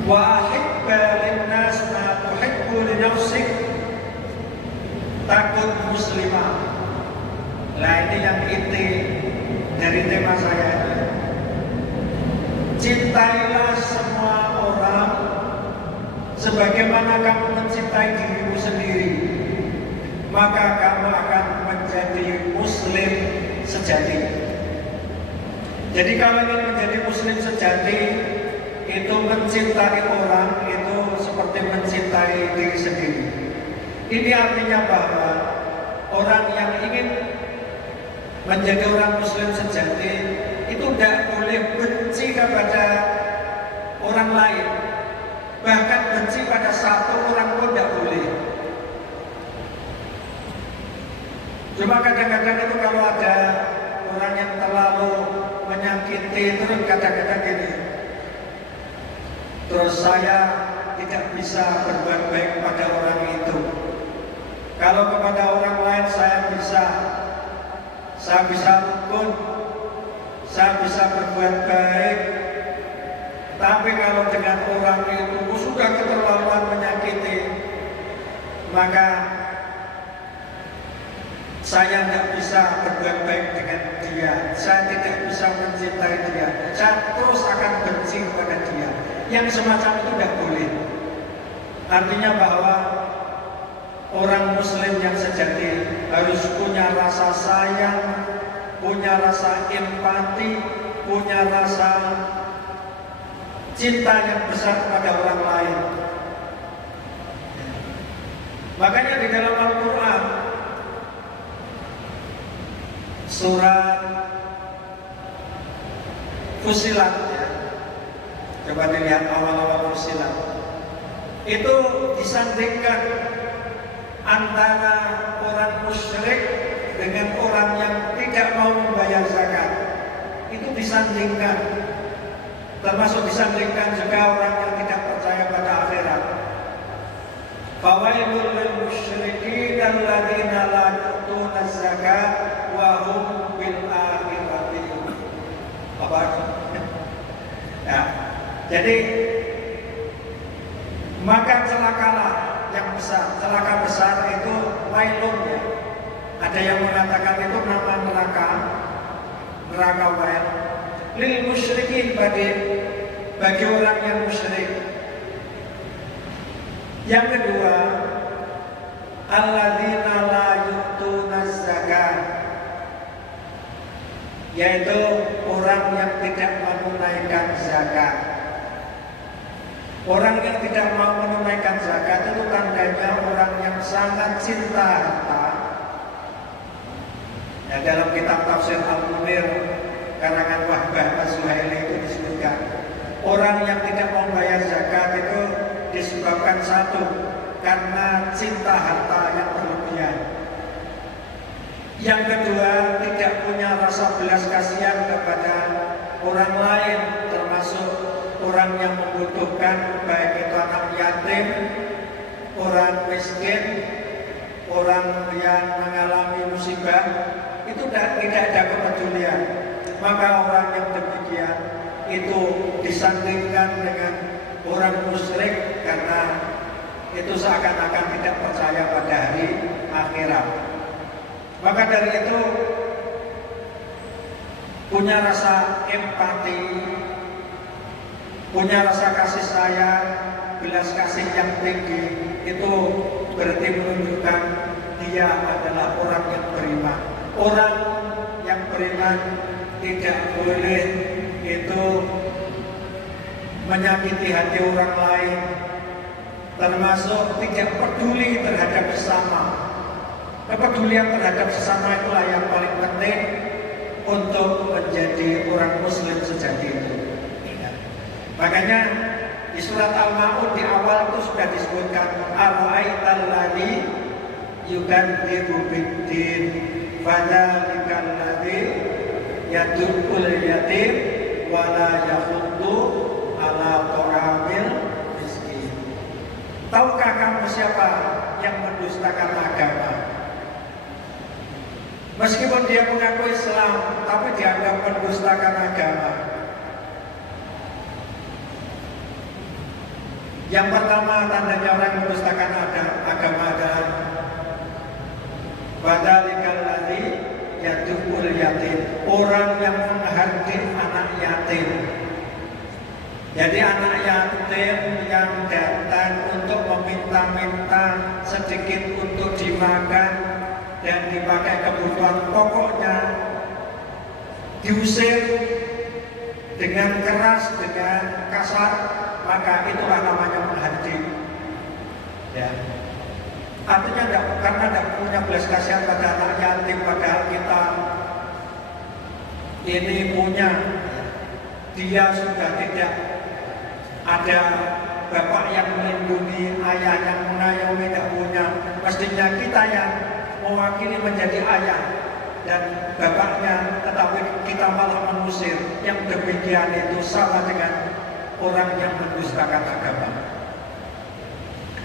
wa ahibba linnas ma tuhibbu li nafsik, takut muslimah. Nah ini yang inti dari tema saya ini. Cintailah semua orang sebagaimana kamu mencintai dirimu sendiri, maka kamu akan menjadi muslim sejati. Jadi kalau ingin menjadi muslim sejati, itu mencintai orang itu seperti mencintai diri sendiri. Ini artinya bahwa orang yang ingin menjadi orang muslim sejati itu tidak boleh benci kepada orang lain. Bahkan benci pada satu orang pun tidak boleh. Cuma kadang-kadang itu kalau ada orang yang terlalu menyakiti, terus kadang-kadang gini, terus saya tidak bisa berbuat baik pada orang itu. Kalau kepada orang lain saya bisa rukun, saya bisa berbuat baik. Tapi kalau dengan orang itu sudah keterlaluan menyakiti, maka saya tidak bisa berbuat baik dengan dia. Saya tidak bisa mencintai dia. Saya terus akan benci kepada dia. Yang semacam itu tidak boleh. Artinya bahwa orang muslim yang sejati harus punya rasa sayang, punya rasa empati, punya rasa cinta yang besar kepada orang lain. Makanya di dalam Al-Quran surat Fusilat ya. Coba dilihat awal-awal Fusilat. Itu disandingkan antara orang musyrik dengan orang yang tidak mau membayar zakat. Itu disandingkan. Termasuk disandingkan juga orang yang tidak percaya pada akhirat. Fawailul lil musyrikin alladzina la yu'tuna zakat wa hum bil akhirati. Apa? Ya. Jadi maka celakalah yang besar. Celaka besar itu wailun ya. Ada yang mengatakan itu nama neraka wail. Lil musyrikin bagi orang yang musyrik. Yang kedua, alladzina la yu'tuna zakat, yaitu orang yang tidak menunaikan zakat. Orang yang tidak mau menunaikan zakat itu tandanya orang yang sangat cinta harta. Ya, dalam kitab tafsir Al-Munir karangan Wahbah Az-Zuhaili itu disebutkan orang yang tidak mau bayar zakat itu disebabkan satu, karena cinta harta yang berlebihan. Yang kedua, tidak punya rasa belas kasihan kepada orang lain, termasuk orang yang membutuhkan, baik itu anak yatim, orang miskin, orang yang mengalami musibah, itu tidak ada kepedulian. Maka orang yang demikian itu disandingkan dengan orang musyrik karena itu seakan-akan tidak percaya pada hari akhirat. Maka dari itu punya rasa empati, punya rasa kasih sayang, belas kasih yang tinggi, itu berarti menunjukkan dia adalah orang yang beriman. Orang yang beriman tidak boleh itu menyakiti hati orang lain, termasuk tidak peduli terhadap sesama. Kepedulian terhadap sesama itulah yang paling penting untuk menjadi orang muslim sejati itu. Makanya di surat Al-Ma'un di awal itu sudah disebutkan ara'aital ladzi yukadzibu biddin fadzalikal ladzi yad'ul yatim wa la yahuddu ala ta'amil miskin. Tahukah kamu siapa yang mendustakan agama? Meskipun dia mengaku Islam, tapi dianggap mendustakan agama. Yang pertama tandanya orang yang mendustakan agama adalah Badzalikal ladzi yad'ul yatim, orang yang menghardik anak yatim. Jadi anak yatim yang datang untuk meminta-minta sedikit untuk dimakan dan dipakai kebutuhan pokoknya, diusir dengan keras, dengan kasar, maka itulah namanya menghardik. Ya. Artinya karena tidak punya belas kasihan pada anak yatim, padahal kita ini punya, dia sudah tidak ada bapak yang melindungi, ayah yang mengayomi, tidak punya. Mestinya kita yang mewakili menjadi ayah dan bapaknya, tetapi kita malah mengusir. Yang demikian itu sama dengan orang yang mendustakan agama.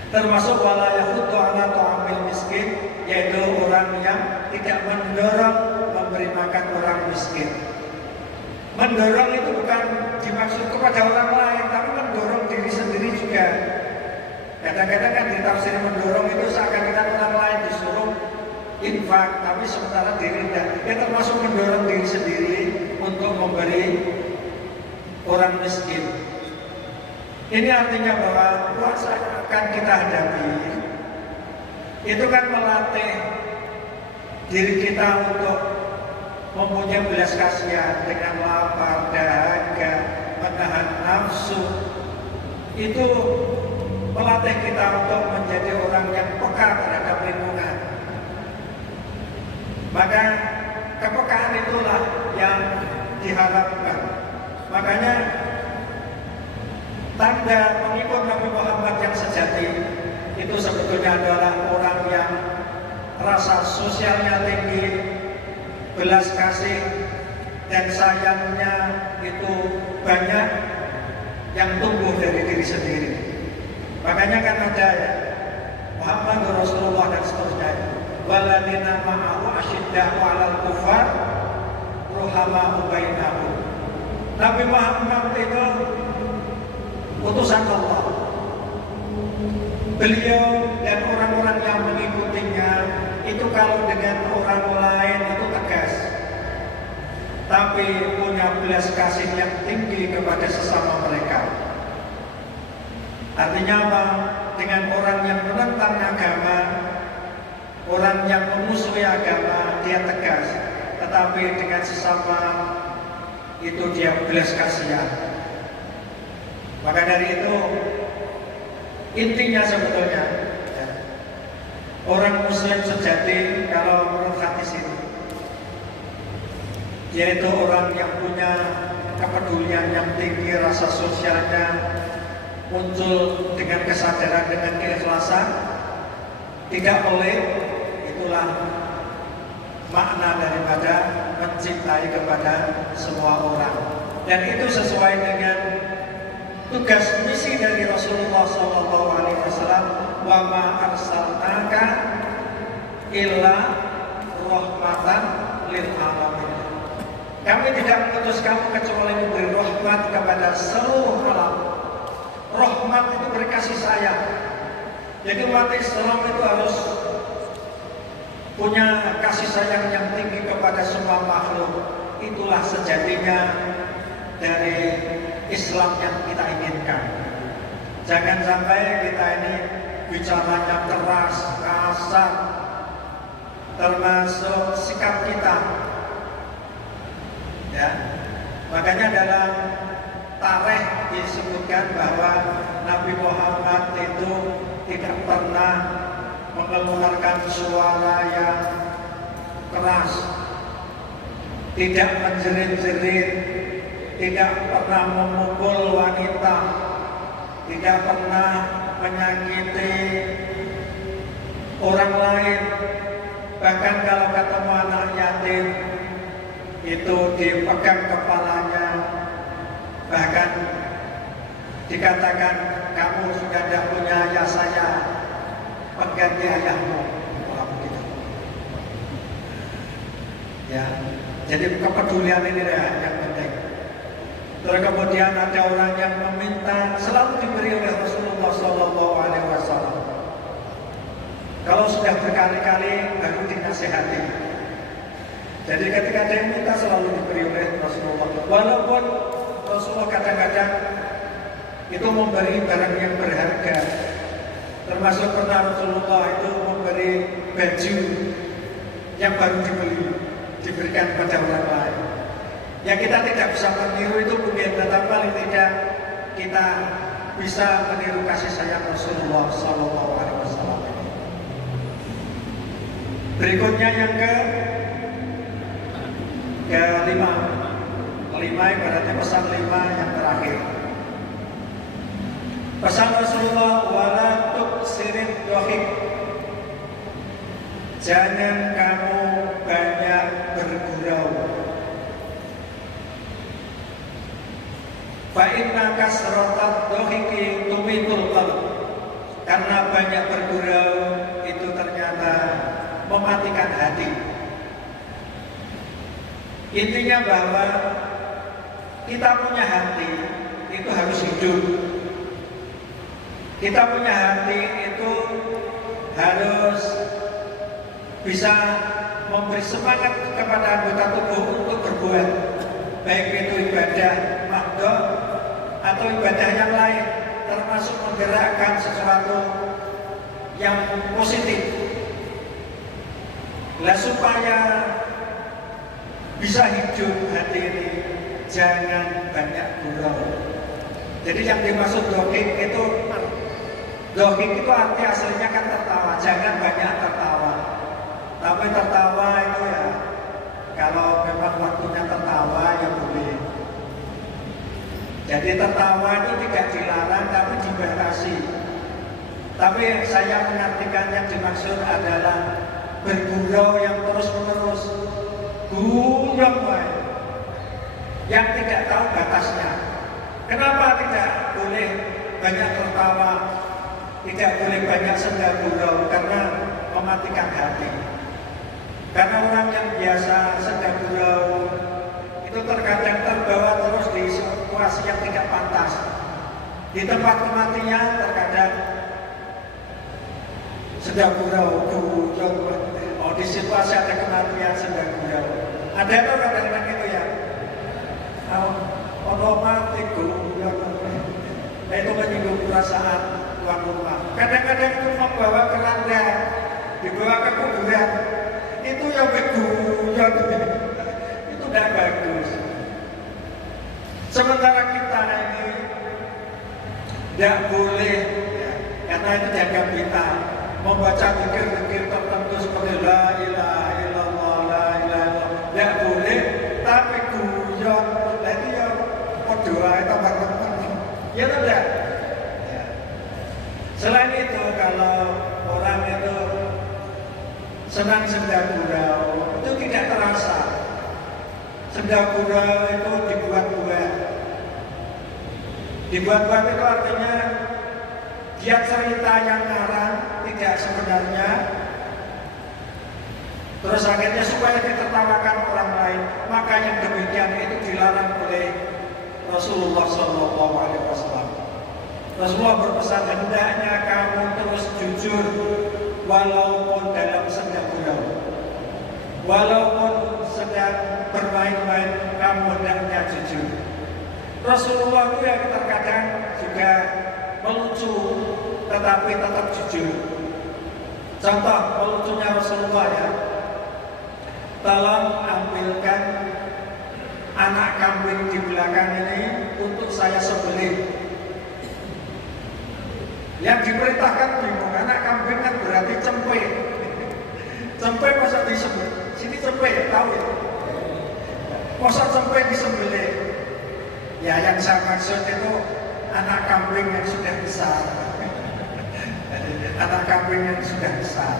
Termasuk wala yahuddu ala ta'amil miskin, yaitu orang yang tidak mendorong memberi makan orang miskin. Mendorong itu bukan dimaksud kepada orang lain, tapi mendorong diri sendiri juga. Kadang-kadang kan ditafsir mendorong itu seakan-akan orang lain disuruh infak, tapi sementara diri tidak. Ya termasuk mendorong diri sendiri untuk memberi orang miskin. Ini artinya bahwa puasa yang akan kita hadapi itu kan melatih diri kita untuk mempunyai belas kasihan dengan lapar, dahaga, menahan nafsu. Itu melatih kita untuk menjadi orang yang peka terhadap lingkungan. Maka kepekaan itulah yang diharapkan Makanya tanda pengikut Nabi Muhammad yang sejati itu sebetulnya adalah orang yang rasa sosialnya tinggi, belas kasih dan sayangnya itu banyak yang tumbuh dari diri sendiri. Makanya kan ada ya, Muhammad Rasulullah dan seterusnya. Waladina ma'ahu asyidda'u 'alal kufar ruhama'u bainahum. Nabi Muhammad itu utusan Allah. Beliau dan orang-orang yang mengikutinya itu kalau dengan orang lain itu tegas, tapi punya belas kasih yang tinggi kepada sesama mereka. Artinya apa? Dengan orang yang menentang agama, orang yang memusuhi agama, dia tegas, tetapi dengan sesama itu dia belas kasihan. Maka dari itu intinya sebetulnya ya, orang Muslim sejati kalau menurut hadis ini, yaitu orang yang punya kepedulian yang tinggi, rasa sosialnya muncul dengan kesadaran, dengan keikhlasan, tidak pelit. Itulah makna daripada mencintai kepada semua orang, dan itu sesuai dengan tugas misi dari Rasulullah SAW. Wa ma arsalnaka illa rahmatan lil alamin. Kami tidak mengutus kamu kecuali memberi rahmat kepada seluruh alam. Rahmat itu berkasih sayang. Jadi umat Islam itu harus punya kasih sayang yang tinggi kepada semua makhluk. Itulah sejatinya dari Islam yang kita inginkan. Jangan sampai kita ini bicaranya keras, kasar, termasuk sikap kita. Ya, makanya dalam tarikh disebutkan bahwa Nabi Muhammad itu tidak pernah mengeluarkan suara yang keras, tidak menjerit-jerit, tidak pernah memukul wanita, tidak pernah menyakiti orang lain. Bahkan kalau ketemu anak yatim itu dipegang kepalanya, bahkan dikatakan kamu sudah tidak punya ayah, saya pengganti ayahmu. Wah, begitu. Ya, jadi kepedulian ini yang penting. Terus kemudian ada orang yang meminta, selalu diberi oleh Rasulullah SAW. Kalau sudah berkali-kali baru dinasihati. Jadi ketika dia minta selalu diberi oleh Rasulullah. Walaupun Rasulullah kadang-kadang itu memberi barang yang berharga. Termasuk pernah Rasulullah itu memberi baju yang baru diberikan pada orang lain. Ya kita tidak bisa meniru itu mungkin, tetapi paling tidak kita bisa meniru kasih sayang Rasulullah SAW. Berikutnya yang kelima ibaratnya pesan 5 yang terakhir. Pesan Rasulullah, wala tuksirin dohik. Jangan kamu banyak bergurau. Fa inna kasratat dohiki tumitul qalb. Karena banyak bergurau itu ternyata mematikan hati. Intinya bahwa kita punya hati itu harus hidup. Kita punya hati itu harus bisa memberi semangat kepada anggota tubuh untuk berbuat, baik itu ibadah makhdhah atau ibadah yang lain, termasuk menggerakkan sesuatu yang positif. Nah, supaya bisa hidup hati ini, jangan banyak gurau. Jadi yang dimaksud dohik itu arti aslinya kan tertawa. Jangan banyak tertawa. Tapi tertawa itu ya, kalau memang waktunya tertawa ya boleh. Jadi tertawa itu tidak dilarang tapi dibatasi. Tapi saya mengartikan yang dimaksud adalah bergurau yang terus-menerus, guyong wae, yang tidak tahu batasnya. Kenapa tidak boleh banyak tertawa, tidak boleh banyak senda gurau? Karena mematikan hati. Karena orang yang biasa senda gurau itu terkadang terbawa terus di situasi yang tidak pantas. Di tempat kematian terkadang sedang gurau, di situasi ada kematian sedang gurau. Ada apa kadang-kadang itu ya? Kalau mati gurau, itu menyinggung perasaan tuan rumah. Kadang-kadang itu membawa keranda, dibawa ke kuburan, itu yang bergurau, itu tidak bagus. Sementara kita ini tidak boleh, ya, karena itu jaga kita. Membaca zikir-zikir tertentu seperti la ilaha illallah, la ilaha illallah, tidak boleh, tapi guyon, itu ya doa itu bareng-bareng, ya tidak. Ya. Selain itu, kalau orang itu senang senda gurau, itu tidak terasa. Senda gurau itu dibuat-buat. Dibuat-buat itu artinya dia cerita yang ngarang, tidak sebenarnya. Terus akhirnya supaya ditertawakan orang lain, maka yang demikian itu dilarang oleh Rasulullah SAW. Rasulullah berpesan, hendaknya kamu terus jujur walaupun dalam senda gurau, walaupun sedang bermain-main, kamu hendaknya jujur. Rasulullah itu yang terkadang juga melucu, tetapi tetap jujur. Contoh melucunya Rasulullah ya, tolong ambilkan anak kambing di belakang ini untuk saya sembelih. Yang diperintahkan bingung, anak kambing kan berarti cempe. Cempe masa disembelih? Sini cempe, tahu ya? Masa cempe disembelih? Ya yang saya maksud itu anak kambing yang sudah besar. Anak kambing yang sudah besar.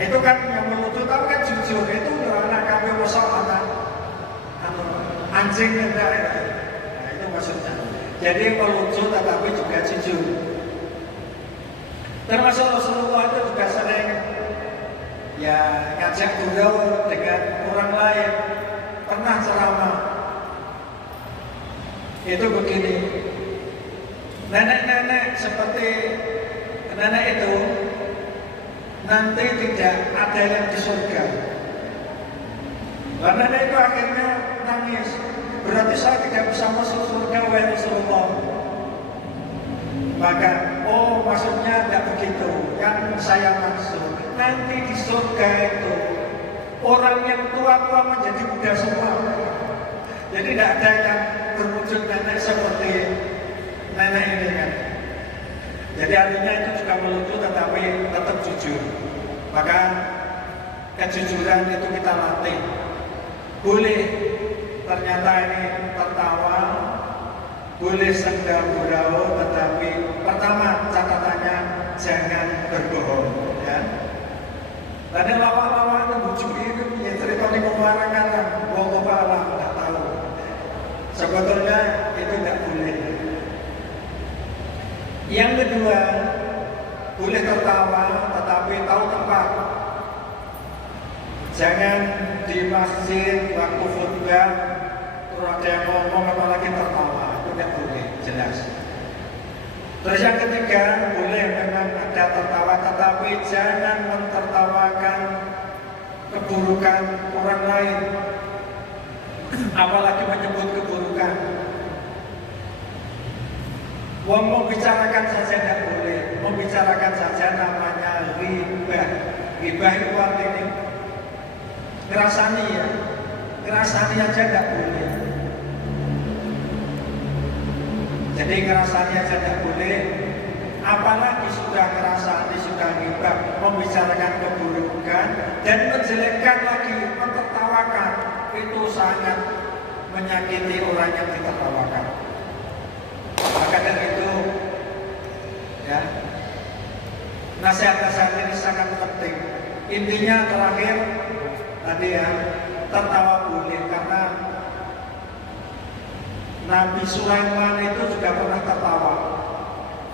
Itu kan yang melucu, tapi kan jujur. Itu ya anak kambing besar, anak anjing yang dari. Nah itu maksudnya. Jadi melucu tetapi juga jujur. Termasuk Rasulullah itu juga sering ya ngajak gurau dengan orang lain. Pernah ceramah. Itu begini. Nenek-nenek seperti nenek itu nanti tidak ada yang di surga. Dan nenek itu akhirnya nangis. Berarti saya tidak bisa masuk surga, wahai Rasulullah. Maka, oh maksudnya tidak begitu. Yang saya maksud, nanti di surga itu orang yang tua-tua menjadi muda semua. Jadi tidak ada yang berwujud nenek seperti nenek ini kan. Jadi artinya itu juga melucu tetapi tetap jujur. Maka kejujuran itu kita latih. Boleh ternyata ini tertawa, boleh senda gurau, tetapi pertama catatannya jangan berbohong, ya. Tadi lawak-lawak itu bujuk itu punya cerita di pewarangan, bohong apa nggak tahu. Sebetulnya itu nggak boleh. Yang kedua, boleh tertawa tetapi tahu tempat. Jangan di masjid waktu khutbah terus ada yang ngomong apalagi tertawa, itu tidak boleh, jelas. Terus yang ketiga, boleh memang ada tertawa tetapi jangan mentertawakan keburukan orang lain, apalagi menyebut keburukan. Wong membicarakan saja tidak boleh, membicarakan saja namanya ghibah. Ghibah itu artinya ngerasani ya, ngerasani aja tidak boleh. Jadi ngerasani aja tidak boleh, apalagi sudah ngerasani, sudah ghibah, membicarakan keburukan dan menjelekkan lagi, mentertawakan, itu sangat menyakiti orang yang ditertawakan. Maka dari itu, ya, nasihat-nasihat ini sangat penting. Intinya terakhir tadi ya, tertawa boleh karena Nabi Sulaiman itu juga pernah tertawa.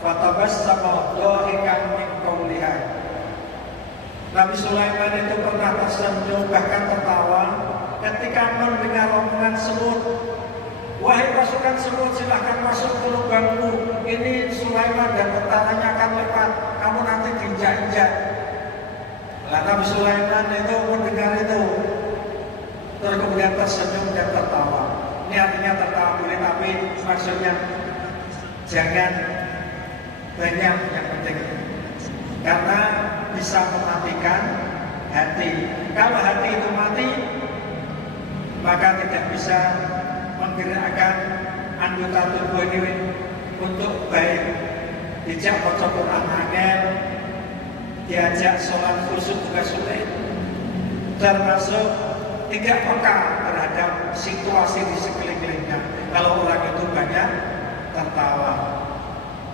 Fatabassama dhahikan min qawliha. Nabi Sulaiman itu pernah tersenyum bahkan tertawa ketika mendengar omongan semut. Wahai pasukan semut, silahkan masuk ke lubangmu. Ini Sulaiman dan tentaranya akan lewat. Kamu nanti diinjak-injak. Nah, Nabi Sulaiman itu mendengar itu, terus kemudian tersenyum dan tertawa. Ini artinya tertawa boleh, tapi maksudnya jangan banyak yang penting, karena bisa mematikan hati. Kalau hati itu mati, maka tidak bisa menggerakkan anggota tubuh ini untuk baik. Dijak baca Quran angel, diajak sholat khusyuk juga sulit, termasuk tidak peka terhadap situasi di sekelilingnya. Kalau orang itu banyak tertawa.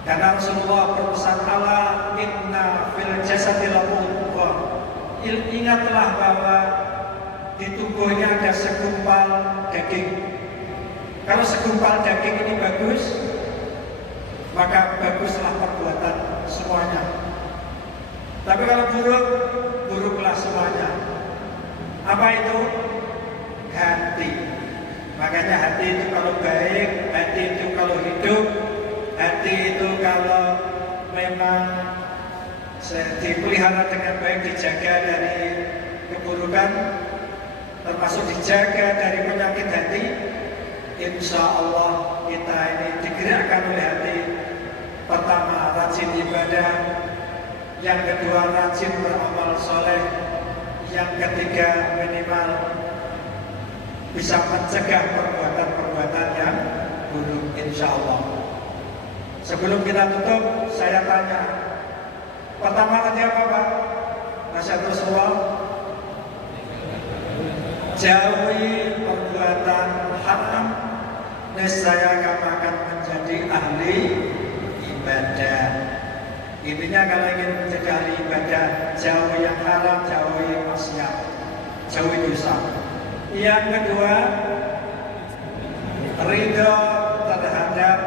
Karena Rasulullah berpesan, ala inna fil jasadi mudghah. Ingatlah bahwa di tubuhnya ada segumpal daging. Kalau segumpal daging ini bagus, maka baguslah perbuatan semuanya. Tapi kalau buruk, buruklah semuanya. Apa itu? Hati. Makanya hati itu kalau baik, hati itu kalau hidup, hati itu kalau memang dipelihara dengan baik, dijaga dari keburukan, termasuk dijaga dari penyakit hati, insya Allah kita ini digerakkan oleh hati. Pertama, rajin ibadah. Yang kedua, rajin beramal soleh. Yang ketiga, minimal bisa mencegah perbuatan-perbuatan yang buruk, insya Allah. Sebelum kita tutup, saya tanya, pertama tadi apa Pak? Nasihat Rasulullah, jauhi perbuatan haram, niscaya kamu akan menjadi ahli ibadah. Intinya kalau ingin menjadi ahli ibadah, jauhi yang haram, jauhi maksiat, jauhi dosa. Yang kedua, ridho terhadap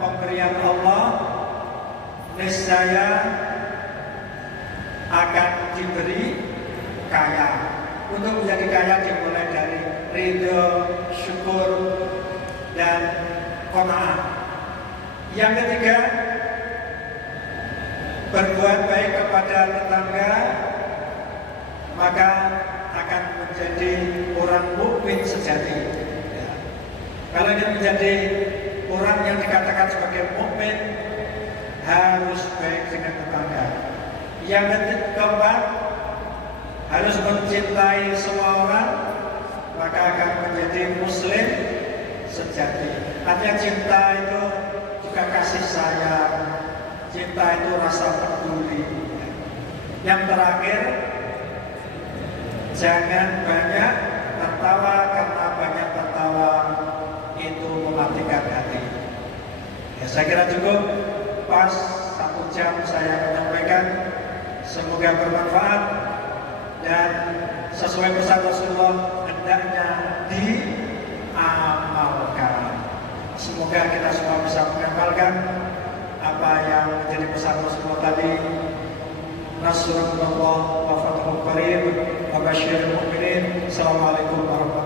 pemberian Allah, niscaya akan diberi kaya. Untuk menjadi kaya dimulai dari ridho, syukur, dan qanaah. Yang ketiga, berbuat baik kepada tetangga, maka akan menjadi orang mukmin sejati. Ya. Kalau ingin menjadi orang yang dikatakan sebagai mukmin, harus baik dengan tetangga. Yang keempat, harus mencintai semua orang, maka akan menjadi muslim sejati. Artinya cinta itu juga kasih sayang, cinta itu rasa peduli. Yang terakhir, jangan banyak tertawa, karena banyak tertawa itu mematikan hati. Ya, saya kira cukup, pas 1 jam saya menyampaikan. Semoga bermanfaat dan sesuai pesan Rasulullah, hendaknya diamalkan. Semoga kita semua bisa mengamalkan apa yang menjadi pesan Rasulullah tadi. Nasrullah wa fathul qarib wa basyiril mu'minin. Assalamualaikum warahmatullahi wabarakatuh.